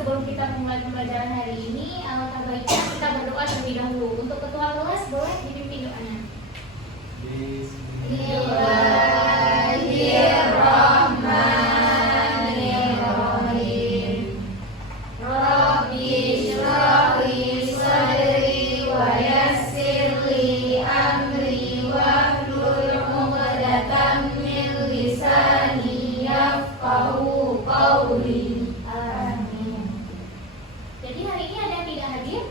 sebelum kita memulai pembelajaran hari ini, alangkah baiknya kita berdoa terlebih dahulu. Untuk ketua kelas boleh dipimpin doanya. Bismillahirrahmanirrahim. Rabbi shrah li sadri wa yassir li amri wahlul 'uqdatam min lisani yafqahu qawli. Amin. Jadi hari ini ada yang tidak hadir?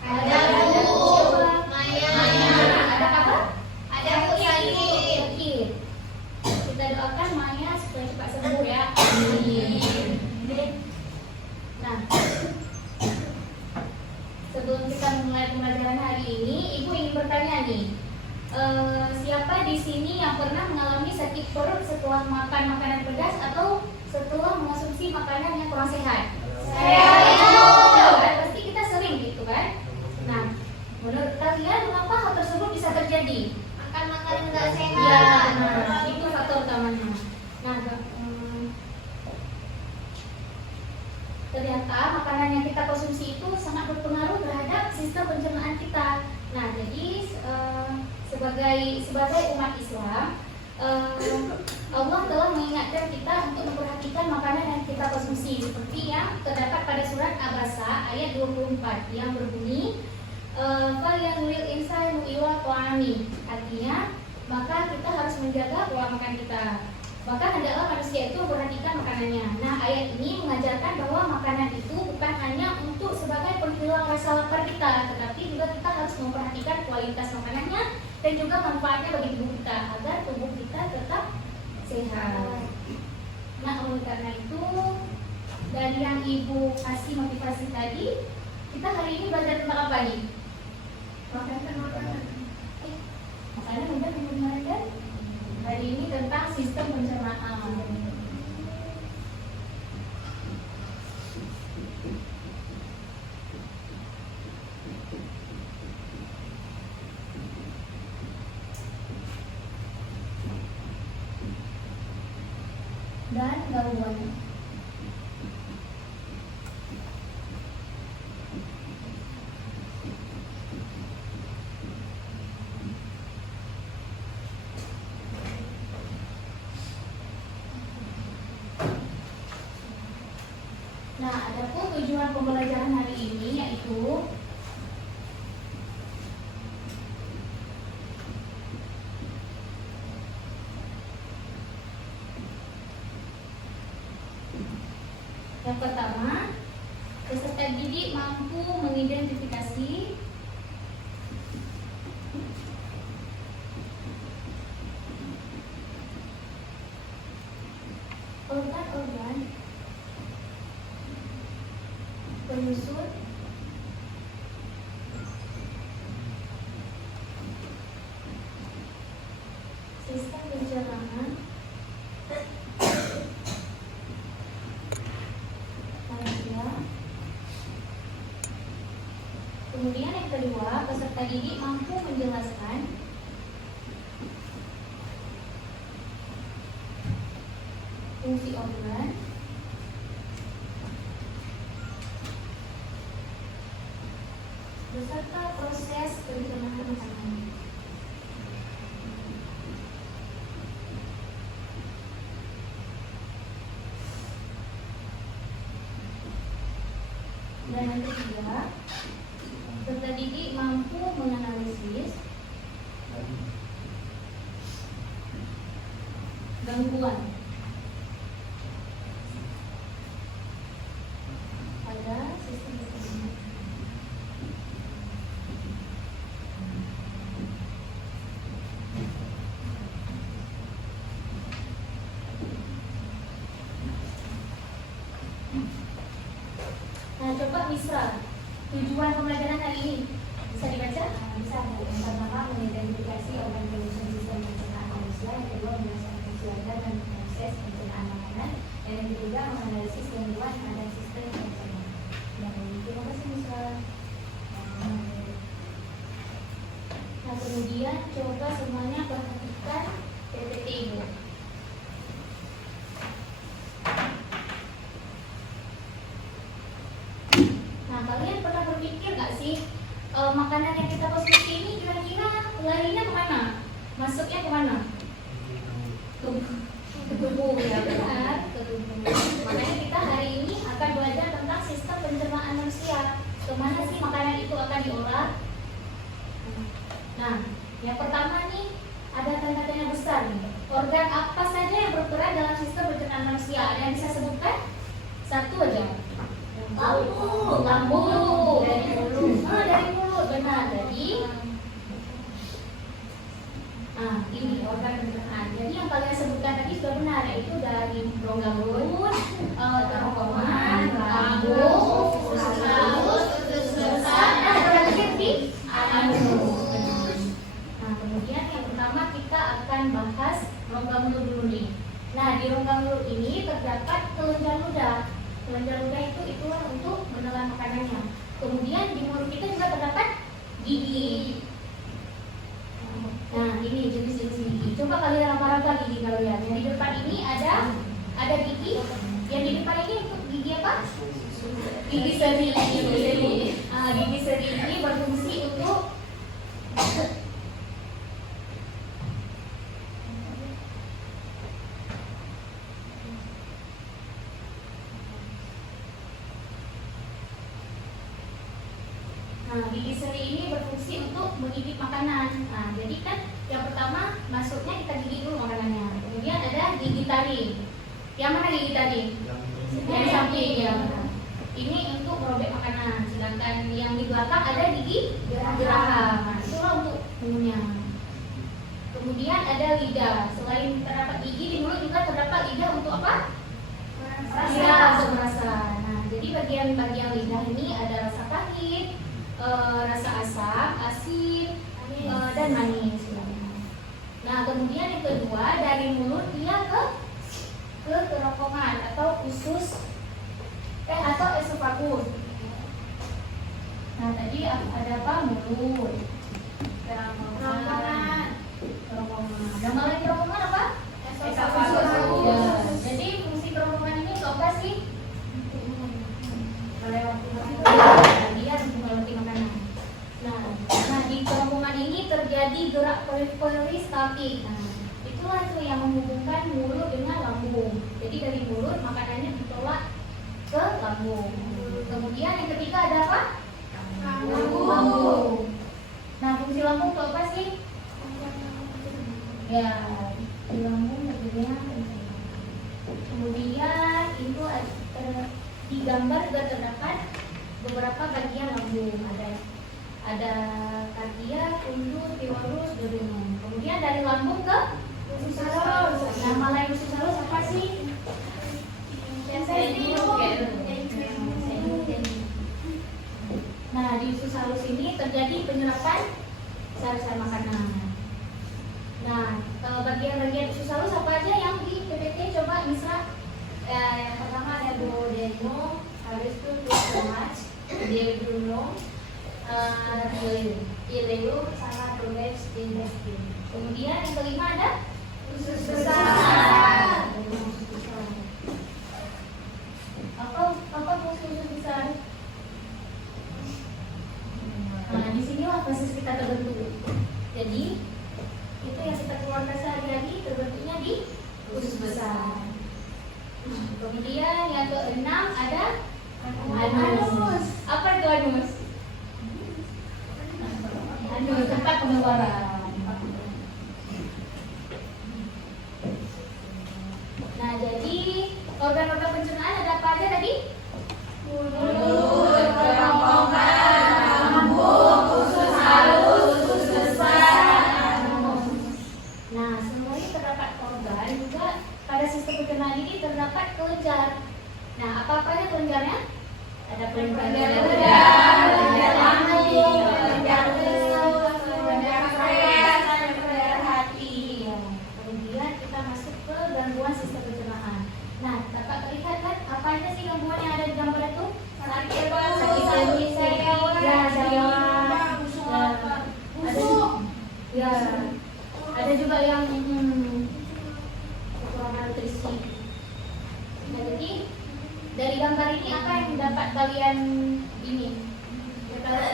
Ada Bu Maya. Ada apa? Ada Bu Sakit. Kita doakan Maya supaya cepat sembuh ya. Amin. Nah, sebelum kita mulai pembelajaran hari ini, Ibu ingin bertanya nih. Siapa di sini yang pernah mengalami sakit perut setelah makan makanan pedas atau setelah mengonsumsi makanan yang kurang sehat? Saya. Pasti kita sering gitu kan? Nah, menurut kalian mengapa hal tersebut bisa terjadi? Makan makanan nggak sehat. Ya, nah, itu faktor utamanya. Nah, ternyata makanan yang kita konsumsi itu sangat berpengaruh terhadap sistem pencernaan kita. Nah, jadi sebagai umat Islam, Allah telah mengingatkan kita untuk memperhatikan makanan yang kita konsumsi, seperti yang terdapat pada surat Abasa ayat 24 yang berbunyi falyanzuril insanu ila ta'ami. Artinya, maka kita harus menjaga pola makan kita. Maka hendaklah manusia itu memperhatikan makanannya. Nah, ayat ini mengajarkan bahwa makanan itu bukan hanya untuk sebagai penghilang rasa lapar kita, tetapi juga kita harus memperhatikan kualitas makanannya dan juga manfaatnya bagi tubuh kita agar tubuh kita tetap sehat. Nah, oleh karena itu, dari yang Ibu kasih motivasi tadi, kita hari ini belajar tentang apa nih? Makanan. Makanan udah kemarin kan? Hari ini tentang sistem pencernaan. Dan gangguan. Nah, adapun tujuan pembelajaran hari ini yaitu yang pertama, peserta didik mampu mengidentifikasi organ-organ penyusun sistem pencernaan manusia. Kemudian yang kedua, peserta didik mampu menjelaskan fungsi organ beserta proses pencernaan makanan. Dan yang ketiga, peserta didik mampu menganalisis gangguan pada sistem pencernaan. Nah, coba misal tujuan pembelajaran hari ini bisa dibaca? Bisa. Yang pertama mengidentifikasi organ penyusun sistem pencernaan manusia, yang kedua menjelaskan fungsi organ dan proses pencernaan makanan, dan yang ketiga menganalisis gangguan pada sistem pencernaan. Terima kasih misal. Nah, kemudian coba semuanya perhatikan PPT Ibu. kalian pernah berpikir nggak sih makanan yang kita konsumsi ini kira-kira larinya kemana? Masuknya kemana? Ke tubuh, ya benar, ke tubuh. Makanya kita hari ini akan belajar tentang sistem pencernaan manusia. Kemana sih makanan itu akan diolah? Nah, yang pertama nih ada tanda-tanya besar nih. Organ apa saja yang berperan dalam sistem pencernaan manusia? Ada yang bisa sebutkan? Satu aja. Lambung. Dari mulut. Dari mulut, benar. Jadi, ini organ pencernaan. Jadi yang kalian sebutkan tadi sudah benar, yaitu dari rongga mulut, kerongkongan, lambung, usus halus, usus besar, dan terakhir di anus. Nah, kemudian yang pertama kita akan bahas rongga mulut dulu nih. Nah, di rongga mulut ini terdapat kelenjar ludah. Kelenjar ludah itulah untuk menelan makanannya. Kemudian di mulut kita juga terdapat gigi. Nah, ini jenis-jenis gigi. Coba kalian raba-raba gigi kalian. Yang di depan ini ada gigi. Yang di depan ini untuk gigi apa? Gigi seri. Gigi seri ini berfungsi untuk gigi seri ini berfungsi untuk menggigit makanan. Nah, jadi kan yang pertama masuknya kita gigit dulu makanannya. Kemudian ada gigi taring. Yang mana gigi taring? Yang samping ya. Ini untuk merobek makanan. Sedangkan yang di belakang ada gigi geraham. Nah, itulah untuk minumnya. Kemudian ada lidah. Selain terdapat gigi di mulut juga terdapat lidah untuk apa? Rasa. Untuk merasa. Nah, jadi bagian-bagian lidah ini ada rasa pahit, rasa asam, asin, dan manis. Nah, kemudian yang kedua dari mulut dia ke kerongkongan atau usus atau esofagus. Nah, tadi ada apa? Mulut, kerongkongan. Nama lain kerongkongan apa? Esofagus. Ya. Jadi fungsi kerongkongan ini untuk apa sih? Dia untuk melewati makanan. Nah, di kerongkongan ini terjadi gerak peristaltik. Nah, itulah itu yang menghubungkan mulut dengan lambung. Jadi dari mulut makanannya ditolak ke lambung. Kemudian yang ketiga ada apa? Lambung. Nah, fungsi lambung itu apa sih? Ya, di lambung tentunya. Kemudian itu di gambar juga terdapat beberapa bagian lambung. Ada kardia, kundur, tiroidus, duodenum. Kemudian dari lambung ke usus halus. Nama lain usus halus apa sih? Nah, di usus halus ini terjadi penyerapan sel-sel makanan. Nah, bagian-bagian usus halus apa aja yang di PPT? Coba Misra. Yang pertama ada duodenum, habis itu duodenum, duodenum, ileum, sama prolapse intestine. Kemudian yang kelima ada Usus besar. Apa fungsi usus besar? Nah, di sinilah proses kita terbentuk. Jadi itu yang kita keluarkan sehari-hari terbentuknya di usus besar. Kemudian yang keenam ada anus. Apa itu anus? Anus tempat pengeluaran. Nah, jadi organ-organ pencernaan ada apa aja tadi? Mulut, kerongkongan, lambung, usus halus, usus besar, anus. Nah, semua ini terdapat organ juga. Pada sistem pencernaan ini terdapat kelenjar. Nah, apa-apa aja kelenjarnya? Ada kelenjar ludah, kelenjar lambung, kelenjar usus, kelenjar pankreas, dan kelenjar hati. Kemudian kita masuk ke gangguan sistem pencernaan. Nah, dapat terlihat kan apa aja sih gangguan yang ada di gambar itu? Sakit lambung, ada juga yang kekurangan nutrisi. Nah, jadi dari gambar ini apa yang dapat kalian akan ini.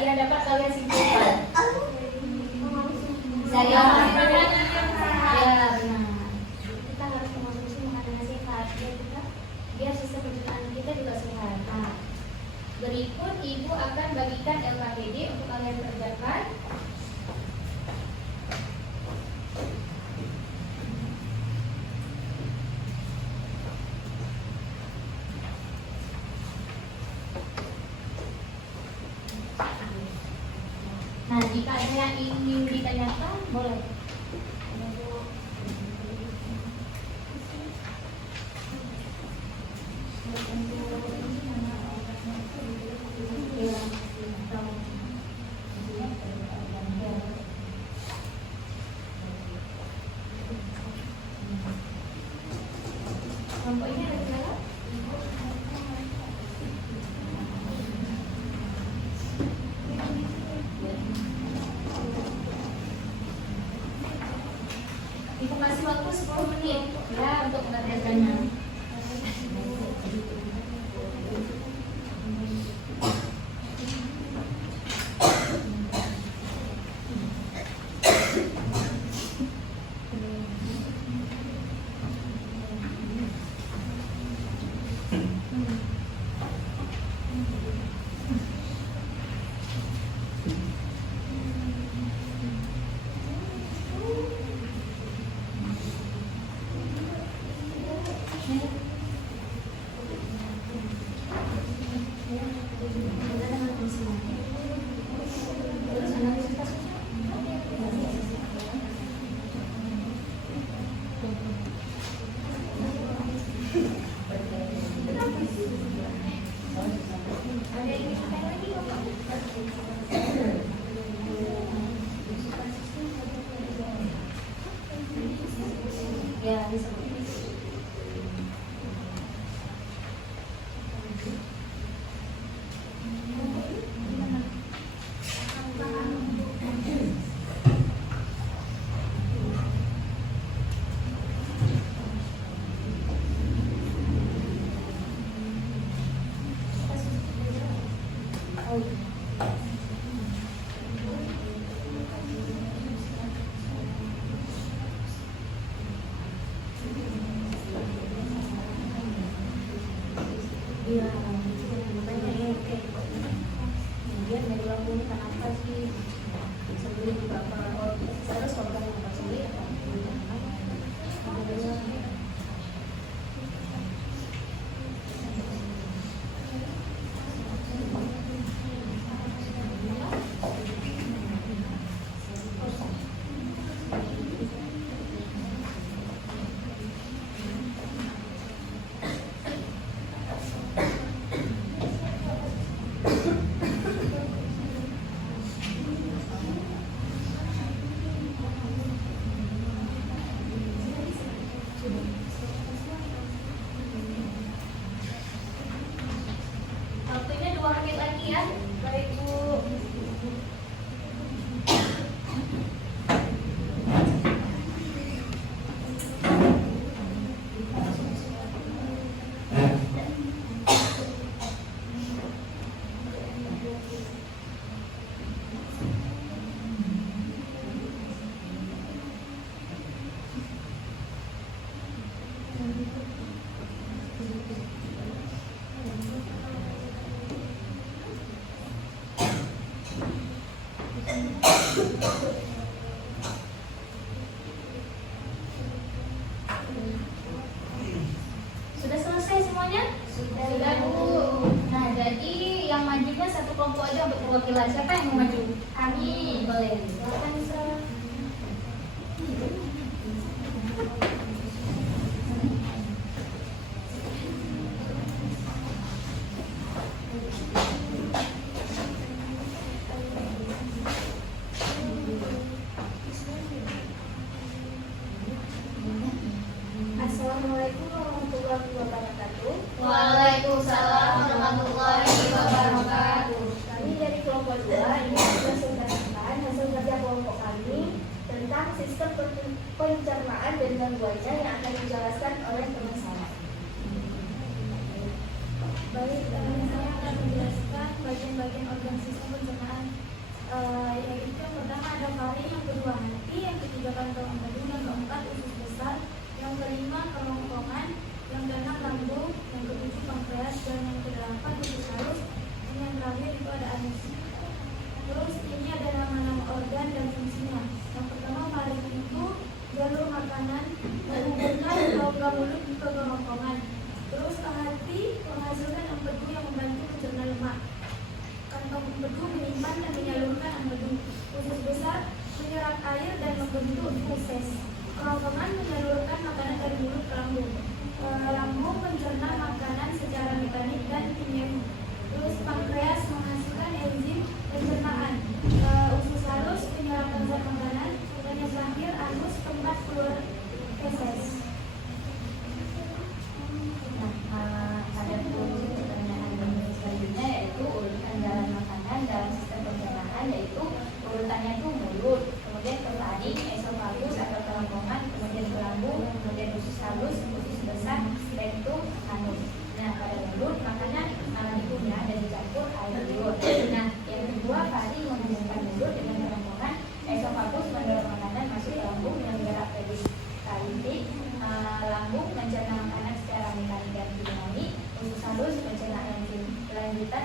Yang dapat kalian simpulkan. Saya Ya, benar. kita harus mengonsumsi makanan yang sehat biar sistem pencernaan kita juga sehat. Nah, berikut Ibu akan bagikan LKPD untuk kalian kerjakan. Nah, jika ada yang ingin ditanyakan, boleh. Kelompok ini ada berapa? Ibu kasih waktu 10 menit ya untuk mengerjakannya. Ya, bisa. Iya, makanya ya oke. Kemudian dari waktu ini kenapa sih sembeli juga apa? Harus kalau kalian nggak sembeli apa? Waktunya 2 menit lagi ya. Baik Bu. Sudah selesai semuanya? Sudah Bu. Nah, jadi yang majunya satu kelompok aja untuk perwakilan. Siapa yang mau maju? Kami. Boleh. Silakan Isra. Assalamualaikum warahmatullahi wabarakatuh. Waalaikumsalam warahmatullahi wabarakatuh. Kami dari kelompok 2 ingin mempresentasikan hasil kerja kelompok kami tentang sistem pencernaan dan gangguannya yang akan dijelaskan oleh teman saya. Baik, saya akan menjelaskan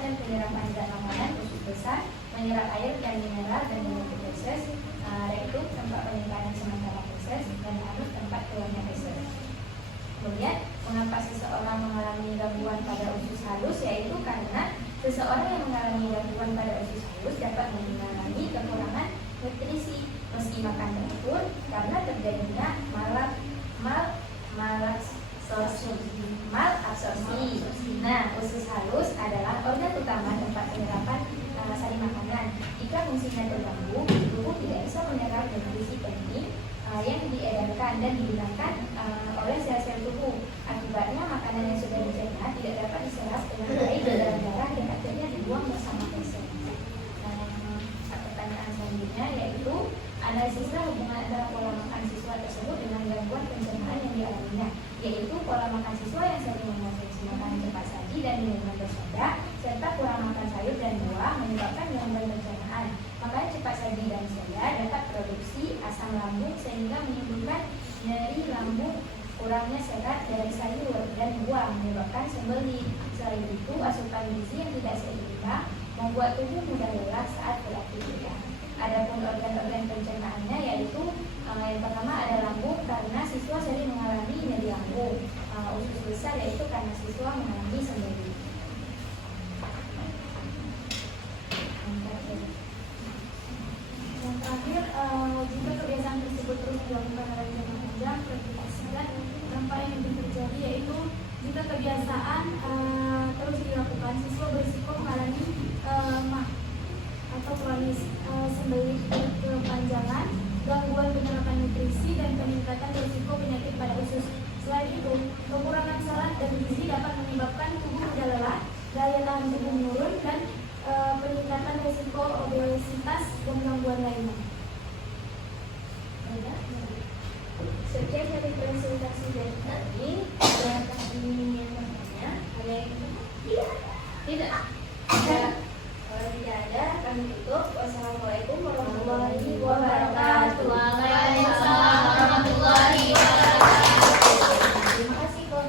dan penyerapan zat makanan usus besar, menyerap air dan mineral dan membentuk feses, yaitu tempat penyimpanan sementara feses, dan anus tempat keluarnya feses. Kemudian, mengapa seseorang mengalami gangguan pada usus halus, yaitu karena seseorang yang mengalami gangguan pada usus halus dapat mengalami kekurangan nutrisi meski makan teratur karena terjadinya malabsorpsi. Nah, usus halus adalah organ utama tempat penyerapan sari makanan. Jika fungsinya terganggu, tubuh tidak bisa menyerap nutrisi penting yang diedarkan dan digunakan oleh sel-sel tubuh. Akibatnya makanan yang sudah dicerna tidak dapat diserap dengan baik ke dalam darah dan akhirnya dibuang bersama feses. Pertanyaan selanjutnya yaitu analisislah hubungan antara pola makan siswa tersebut dengan gangguan pencernaan yang dialaminya, yaitu pola makan siswa yang sering mengonsumsi makanan cepat saji dan minuman bersoda serta kurang makan sayur dan buah menyebabkan gangguan pencernaan. Makanan cepat saji dan soda dapat produksi asam lambung sehingga menimbulkan nyeri lambung, kurangnya serat dari sayur dan buah menyebabkan sembelit. Selain itu, asupan gizi yang tidak seimbang membuat tubuh mudah lelah saat beraktivitas. Adapun organ-organ pencernaannya yaitu yang pertama ada lambung karena siswa sering mengalami nyeri lambung, usus besar yaitu karena siswa mengalami sembelit. Yang terakhir, jika kebiasaan tersebut terus dilakukan dalam jangka panjang, repetisikan tanpa yang terjadi, yaitu jika kebiasaan terus dilakukan, siswa berisiko mengalami MAH atau kronis sembelit berkepanjangan, gangguan penyerapan nutrisi, dan peningkatan risiko penyakit pada usus. Selain itu, kekurangan serat dan gizi dapat menyebabkan tubuh mudah lelah, daya tahan tubuh menurun, dan peningkatan risiko obesitas dan gangguan lainnya. Sekian dari presentasi dari tadi. Adakah ini yang bertanya? Ada yang tidak? Tidak. Kalau tidak ada, kami tutup. Wassalamualaikum warahmatullahi wabarakatuh. Waalaikumsalam warahmatullahi wabarakatuh. Terima kasih kok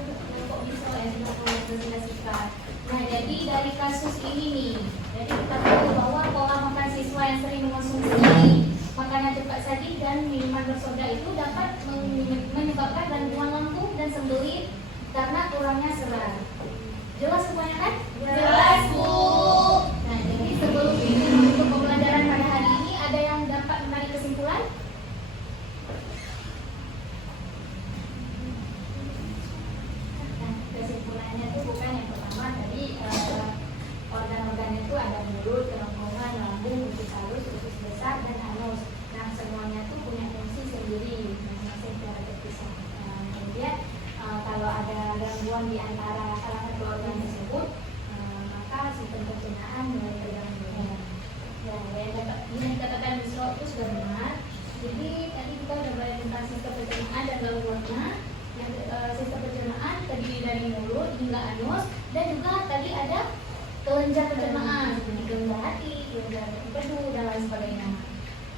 bisa ya sudah mempresentasikan. Nah, jadi dari kasus ini nih, jadi kita tahu bahwa pola makan siswa yang sering mengonsumsi makanan cepat saji dan minuman bersoda itu dapat menyebabkan gangguan lambung dan sembelit karena kurangnya serat. Jelas semuanya kan? Jelas, Bu. Nah, jadi sebelum ini untuk pembelajaran pada hari ini ada yang dapat menarik kesimpulan? Nah, kesimpulannya itu bukan yang pertama tadi organ-organ itu ada mulut, kerongkongan, lambung, usus halus, usus besar, dan anus. Nah, semuanya itu punya fungsi sendiri, masing-masing secara terpisah. Kemudian kalau ada gangguan di antara salah satu organ tersebut, maka sistem pencernaan mulai terganggu. Ya, yang dikatakan Bisro itu sudah benar. Jadi tadi kita sudah belajar tentang sistem pencernaan dan gangguannya. Yang sistem pencernaan terdiri dari mulut hingga anus, dan juga tadi ada kelenjar pencernaan, seperti kelenjar hati, kelenjar empedu, dan lain sebagainya.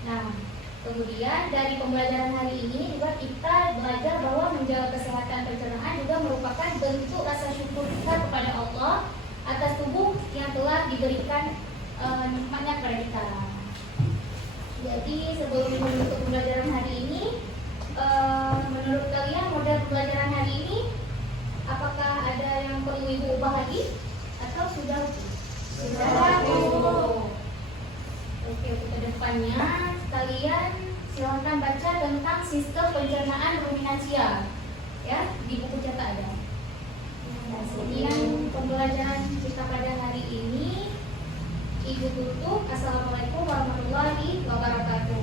Nah, kemudian dari pembelajaran hari ini juga kita belajar bahwa menjaga kesehatan pencernaan juga merupakan bentuk rasa syukur kita kepada Allah atas tubuh yang telah diberikan nikmatnya kepada kita. Jadi sebelum menutup pembelajaran hari ini, menurut kalian model pembelajaran hari ini apakah ada yang perlu Ibu ubah lagi atau sudah? Oke, untuk kedepannya kalian silahkan baca tentang sistem pencernaan ruminansia ya, di buku cetak ada. Nah, sekian pembelajaran kita pada hari ini. Ibu tutup. Assalamualaikum warahmatullahi wabarakatuh.